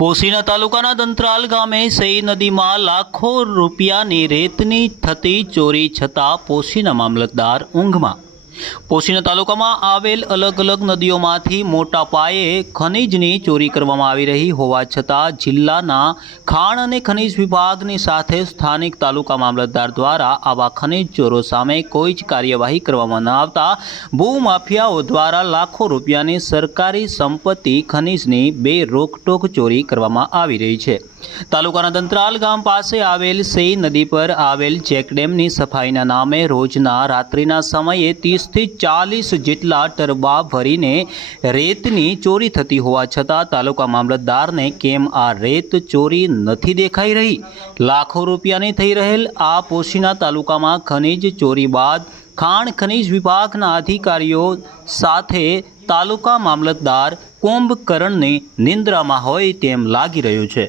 પોશીના તાલુકાના દંતરાલ ગામે સઈ નદીમાં લાખો રૂપિયાની રેતની થતી ચોરી છતાં પોશીના મામલતદાર ઊંઘમાં। પોશીના તાલુકામાં આવેલ અલગ અલગ નદીઓમાંથી મોટા પાયે ખનીજની ચોરી કરવામાં આવી રહી હોવા છતાં જિલ્લાના ખાણ અને ખનીજ વિભાગની સાથે સ્થાનિક તાલુકા મામલતદાર દ્વારા આવા ખનીજ ચોરો સામે કોઈ જ કાર્યવાહી કરવામાં ન આવતા ભૂમાફિયાઓ દ્વારા લાખો રૂપિયાની સરકારી સંપત્તિ ખનીજની બેરોકટોક ચોરી કરવામાં આવી રહી છે। તાલુકાના દંતરાલ ગામ પાસે આવેલ સઈ નદી પર આવેલ ચેકડેમની સફાઈના નામે રોજના રાત્રિના સમયે 30 થી 40 જેટલા ટરબા ભરીને રેતની ચોરી થતી હોવા છતાં તાલુકા મામલતદારને કેમ આ રેત ચોરી નથી દેખાઈ રહી? લાખો રૂપિયાની થઈ રહેલ આ પોશીના તાલુકામાં ખનીજ ચોરી બાદ ખાણ ખનીજ વિભાગના અધિકારીઓ સાથે તાલુકા મામલતદાર કુંભકર્ણની નિંદ્રામાં હોય તેમ લાગી રહ્યું છે।